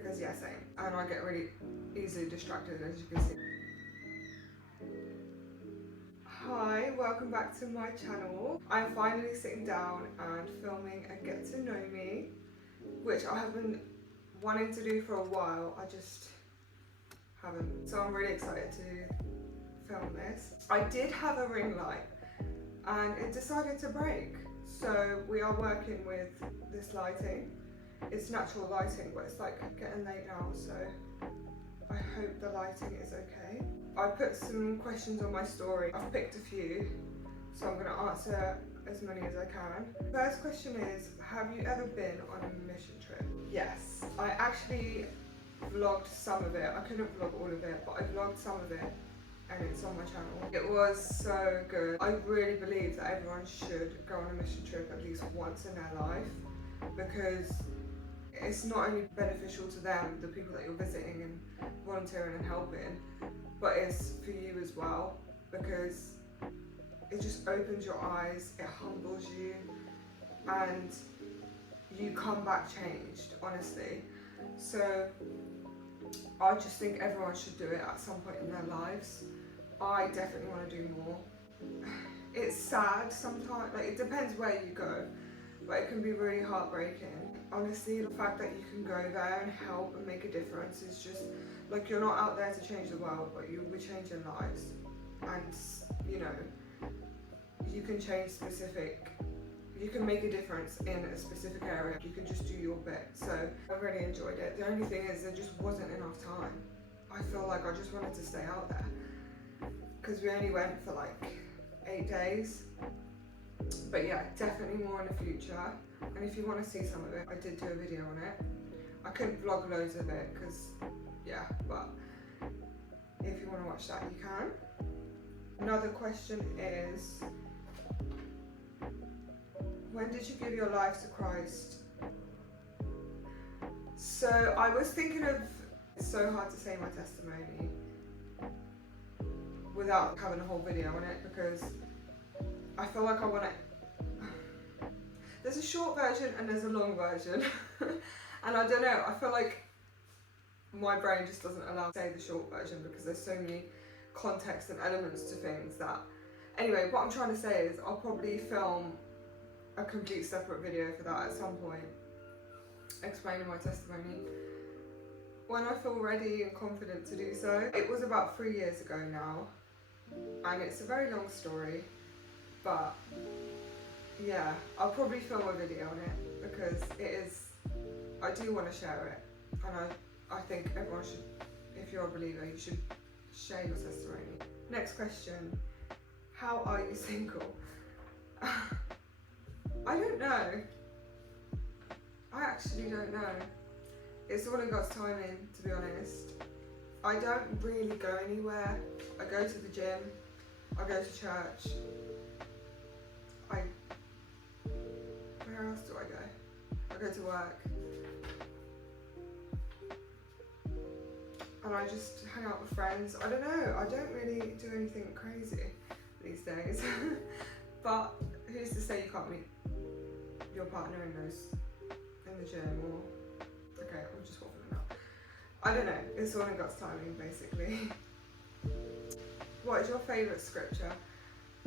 because yeah, same. And I get really easily distracted, as you can see. Hi, welcome back to my channel. I'm finally sitting down and filming a get to know me, which I have been wanting to do for a while. I just haven't. So I'm really excited to film this. I did have a ring light and it decided to break. So we are working with this lighting. It's natural lighting, but it's like getting late now, so I hope the lighting is okay. I put some questions on my story. I've picked a few, so I'm gonna answer as many as I can. First question is, have you ever been on a mission trip? Yes, I actually vlogged some of it. I couldn't vlog all of it, but I vlogged some of it and it's on my channel. It was so good. I really believe that everyone should go on a mission trip at least once in their life, because it's not only beneficial to them, the people that you're visiting and volunteering and helping, but it's for you as well, because it just opens your eyes, it humbles you, and you come back changed, honestly. So I just think everyone should do it at some point in their lives. I definitely want to do more. It's sad sometimes, like it depends where you go, but it can be really heartbreaking. Honestly, the fact that you can go there and help and make a difference is just, like, you're not out there to change the world, but you'll be changing lives. And, you know, you can change you can make a difference in a specific area. You can just do your bit. So I really enjoyed it. The only thing is there just wasn't enough time. I feel like I just wanted to stay out there, because we only went for like 8 days. But yeah, definitely more in the future. And if you want to see some of it, I did do a video on it. I couldn't vlog loads of it because, yeah, but if you want to watch that, you can. Another question is, when did you give your life to Christ? So I was thinking of, it's so hard to say my testimony without having a whole video on it, because I feel like I want to. There's a short version and there's a long version. And I don't know, I feel like my brain just doesn't allow me to say the short version, because there's so many context and elements to things that... Anyway, what I'm trying to say is I'll probably film a complete separate video for that at some point, explaining my testimony when I feel ready and confident to do so. It was about 3 years ago now, and it's a very long story, but yeah, I'll probably film a video on it, because it is, I do want to share it, and I think everyone should, if you're a believer, you should share your testimony. Next question, how are you single? I don't know. I actually don't know. It's all in God's timing, to be honest. I don't really go anywhere. I go to the gym, I go to church, where else do I go? I go to work. And I just hang out with friends. I don't know, I don't really do anything crazy these days. But who's to say you can't meet your partner in the gym, or... Okay, I'm just waffling now. I don't know, it's all in God's timing, basically. What is your favourite scripture?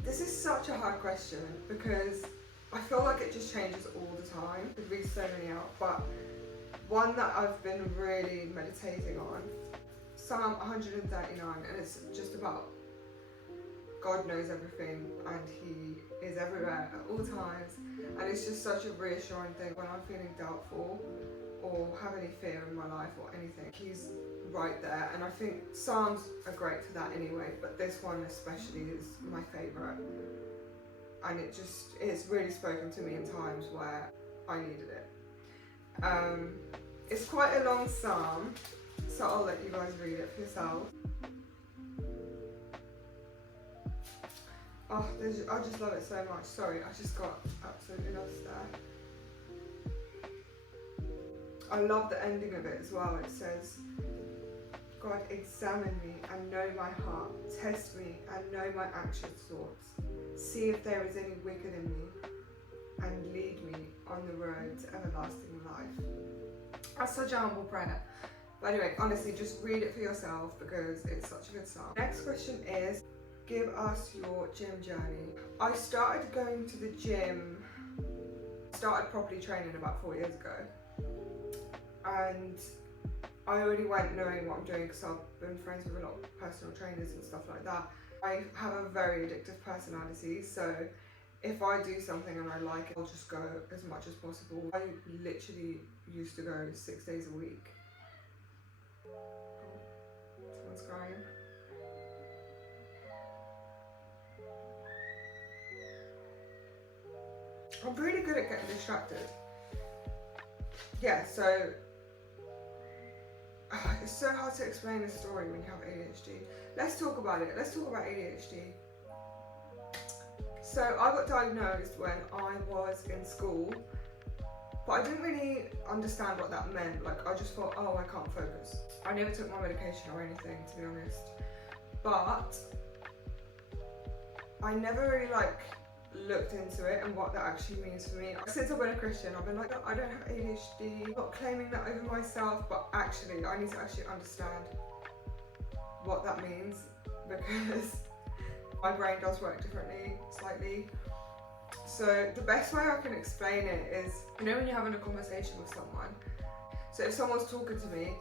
This is such a hard question, because I feel like it just changes all the time. I could read so many out, but one that I've been really meditating on, Psalm 139, and it's just about God knows everything and He is everywhere at all times, and it's just such a reassuring thing when I'm feeling doubtful or have any fear in my life or anything. He's right there, and I think Psalms are great for that anyway, but this one especially is my favourite, and it's really spoken to me in times where I needed it. It's quite a long psalm, so I'll let you guys read it for yourself. Oh, I just love it so much. Sorry, I just got absolutely lost there. I love the ending of it as well. It says, God, examine me and know my heart. Test me and know my anxious thoughts. See if there is any wicked in me, and lead me on the road to everlasting life. That's such a humble prayer. But anyway, honestly, just read it for yourself because it's such a good start. Next question is, give us your gym journey. I started going to the gym, started properly training about 4 years ago. And I already went knowing what I'm doing because I've been friends with a lot of personal trainers and stuff like that. I have a very addictive personality, so if I do something and I like it, I'll just go as much as possible. I literally used to go 6 days a week. Someone's crying. I'm really good at getting distracted. Yeah, so it's so hard to explain a story when you have ADHD. Let's talk about it. Let's talk about ADHD. So I got diagnosed when I was in school, but I didn't really understand what that meant. Like, I just thought, oh, I can't focus. I never took my medication or anything, to be honest. But I never really looked into it and what that actually means for me. Since I've been a Christian, I've been like, no, I don't have ADHD. I'm not claiming that over myself, but actually, I need to actually understand what that means because my brain does work differently, slightly. So the best way I can explain it is, you know when you're having a conversation with someone, so if someone's talking to me,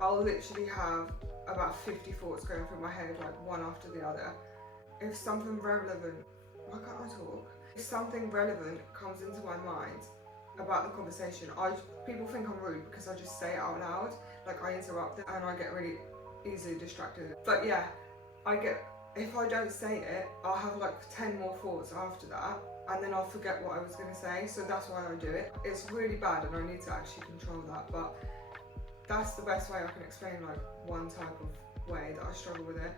I'll literally have about 50 thoughts going through my head, like one after the other. If something relevant, why can't I talk? If something relevant comes into my mind about the conversation, people think I'm rude because I just say it out loud, like I interrupt them and I get really easily distracted. But yeah, if I don't say it, I'll have like 10 more thoughts after that and then I'll forget what I was going to say, so that's why I do it. It's really bad and I need to actually control that, but that's the best way I can explain like one type of way that I struggle with it,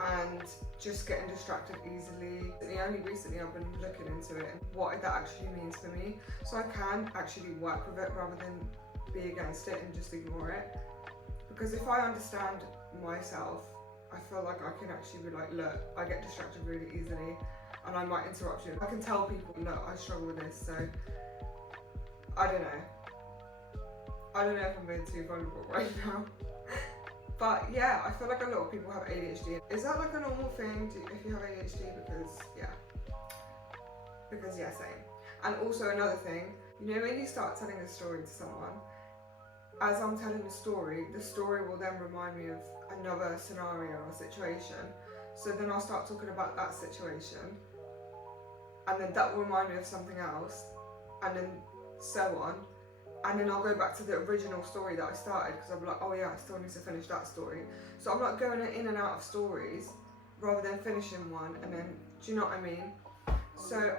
and just getting distracted easily. Only recently I've been looking into it and what that actually means for me, so I can actually work with it rather than be against it and just ignore it. Because if I understand myself, I feel like I can actually be like, look, I get distracted really easily and I might interrupt you. I can tell people, look, I struggle with this, so I don't know. I don't know if I'm being too vulnerable right now. But yeah, I feel like a lot of people have ADHD. Is that like a normal thing if you have ADHD? Because yeah, same. And also another thing, you know when you start telling a story to someone, as I'm telling the story will then remind me of another scenario or situation. So then I'll start talking about that situation, and then that will remind me of something else, and then so on. And then I'll go back to the original story that I started because I'll be like, oh yeah, I still need to finish that story. So I'm not going in and out of stories rather than finishing one and then, do you know what I mean? So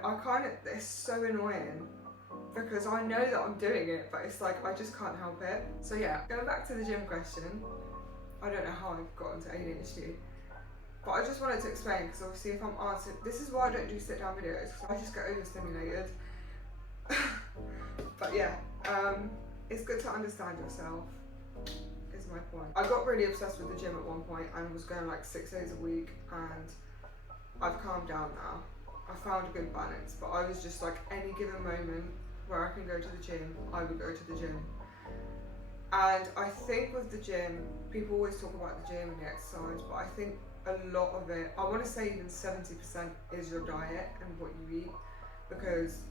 it's so annoying because I know that I'm doing it, but it's like, I just can't help it. So yeah, going back to the gym question, I don't know how I got into ADHD, but I just wanted to explain because obviously if I'm answering, this is why I don't do sit down videos because I just get overstimulated. But yeah, it's good to understand yourself, is my point. I got really obsessed with the gym at one point and was going like 6 days a week, and I've calmed down now. I found a good balance, but I was just like, any given moment where I can go to the gym, I would go to the gym. And I think with the gym, people always talk about the gym and the exercise, but I think a lot of it, I want to say even 70% is your diet and what you eat, because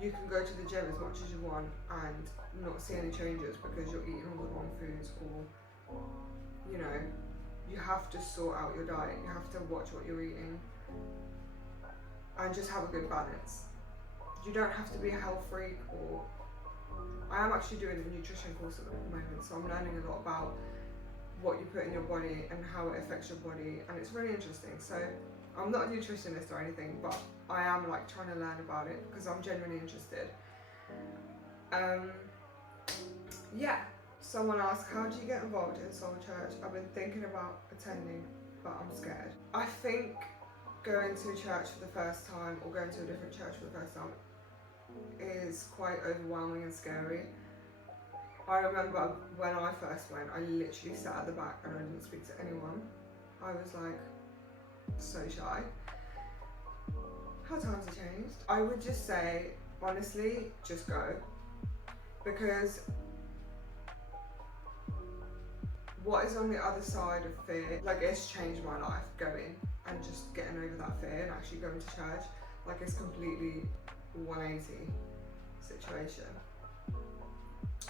you can go to the gym as much as you want and not see any changes because you're eating all the wrong foods, or, you know, you have to sort out your diet, you have to watch what you're eating and just have a good balance. You don't have to be a health freak, or I am actually doing a nutrition course at the moment, so I'm learning a lot about what you put in your body and how it affects your body, and it's really interesting. So I'm not a nutritionist or anything, but I am like trying to learn about it because I'm genuinely interested. Yeah, someone asked, how do you get involved in Soul Church? I've been thinking about attending, but I'm scared. I think going to a church for the first time or going to a different church for the first time is quite overwhelming and scary. I remember when I first went, I literally sat at the back and I didn't speak to anyone. I was like so shy. How times have changed. I would just say, honestly, just go. Because what is on the other side of fear. Like, it's changed my life going and just getting over that fear and actually going to church. Like, it's completely 180 situation.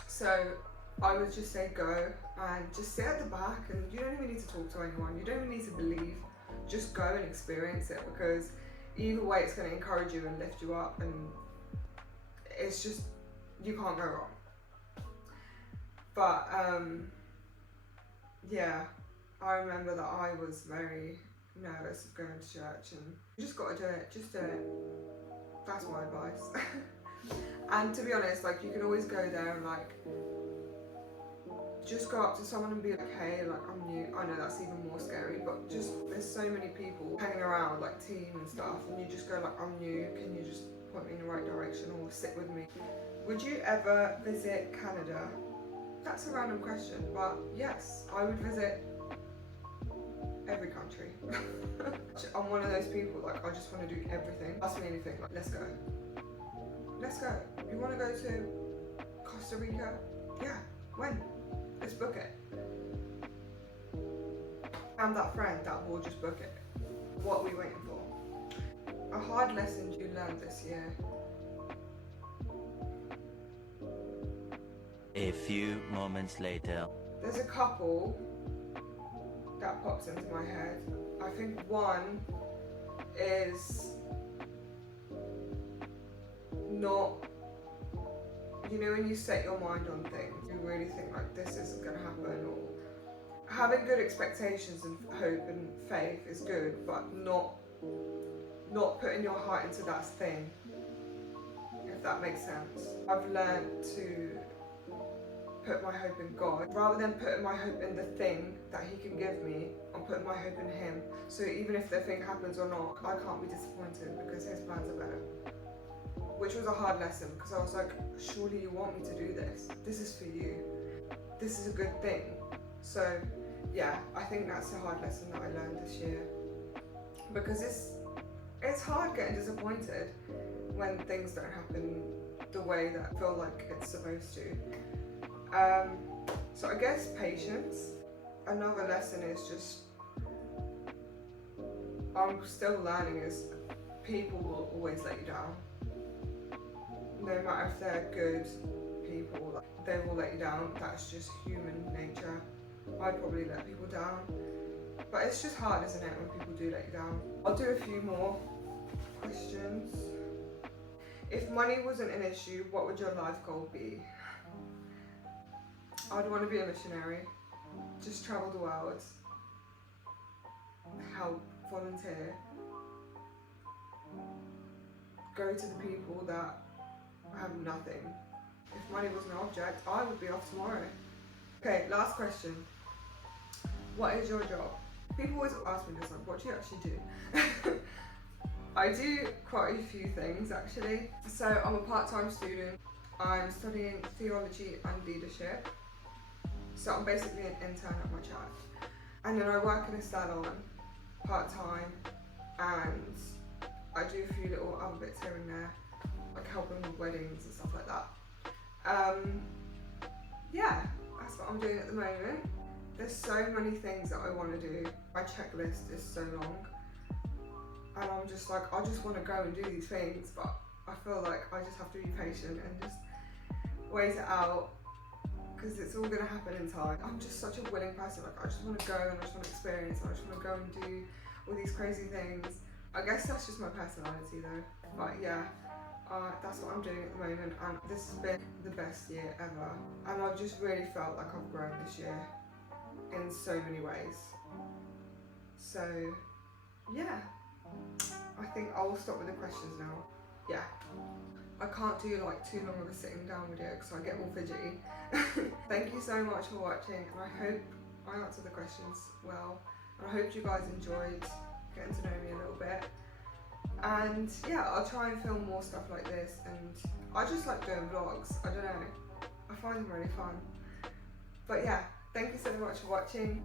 So I would just say go and just sit at the back, and you don't even need to talk to anyone, you don't even need to believe, just go and experience it, because either way it's going to encourage you and lift you up, and it's just, you can't go wrong. But yeah, I remember that I was very nervous of going to church, and you just got to do it, just do it. That's my advice. And to be honest, like, you can always go there and like just go up to someone and be like, hey, like, I'm new. I know that's even more scary, but just, there's so many people hanging around, like team and stuff, and you just go like, I'm new, can you just point me in the right direction or sit with me? Would you ever visit Canada? That's a random question, but yes, I would visit every country. I'm one of those people, like, I just want to do everything. Ask me anything, like, let's go. Let's go. You want to go to Costa Rica? Yeah, when? Let's book it. I'm that friend that will just book it. What are we waiting for? A hard lesson you learned this year. A few moments later. There's a couple that pops into my head. I think one is not, you know, when you set your mind on things, you really think like this isn't going to happen, or having good expectations and hope and faith is good, but not putting your heart into that thing, if that makes sense. I've learned to put my hope in God rather than putting my hope in the thing that He can give me. I'm putting my hope in Him, so even if the thing happens or not, I can't be disappointed because His plans are better. Which was a hard lesson, because I was like, surely you want me to do this. This is for you. This is a good thing. So yeah, I think that's a hard lesson that I learned this year, because it's hard getting disappointed when things don't happen the way that I feel like it's supposed to. So I guess patience. Another lesson is just, I'm still learning, is people will always let you down. No matter if they're good people, like, they will let you down. That's just human nature. I'd probably let people down. But it's just hard, isn't it, when people do let you down. I'll do a few more questions. If money wasn't an issue, what would your life goal be? I'd want to be a missionary. Just travel the world. Help, volunteer. Go to the people that have nothing. If money was an object, I would be off tomorrow. Okay, last question. What is your job? People always ask me this, like, what do you actually do? I do quite a few things, actually. So I'm a part-time student. I'm studying theology and leadership. So I'm basically an intern at my church. And then I work in a salon part-time, and I do a few little other bits here and there, like helping with weddings and stuff like that. Yeah, that's what I'm doing at the moment. There's so many things that I want to do. My checklist is so long, and I'm just like, I just want to go and do these things, but I feel like I just have to be patient and just wait it out, because it's all going to happen in time. I'm just such a willing person. Like, I just want to go and I just want to experience, and I just want to go and do all these crazy things. I guess that's just my personality though. But yeah, that's what I'm doing at the moment, and this has been the best year ever. And I've just really felt like I've grown this year in so many ways. So yeah, I think I will stop with the questions now. Yeah, I can't do like too long of a sitting down video because I get all fidgety. Thank you so much for watching, and I hope I answered the questions well, and I hope you guys enjoyed getting to know me a little bit. And yeah, I'll try and film more stuff like this, and I just like doing vlogs. I don't know, I find them really fun. But yeah, thank you so much for watching.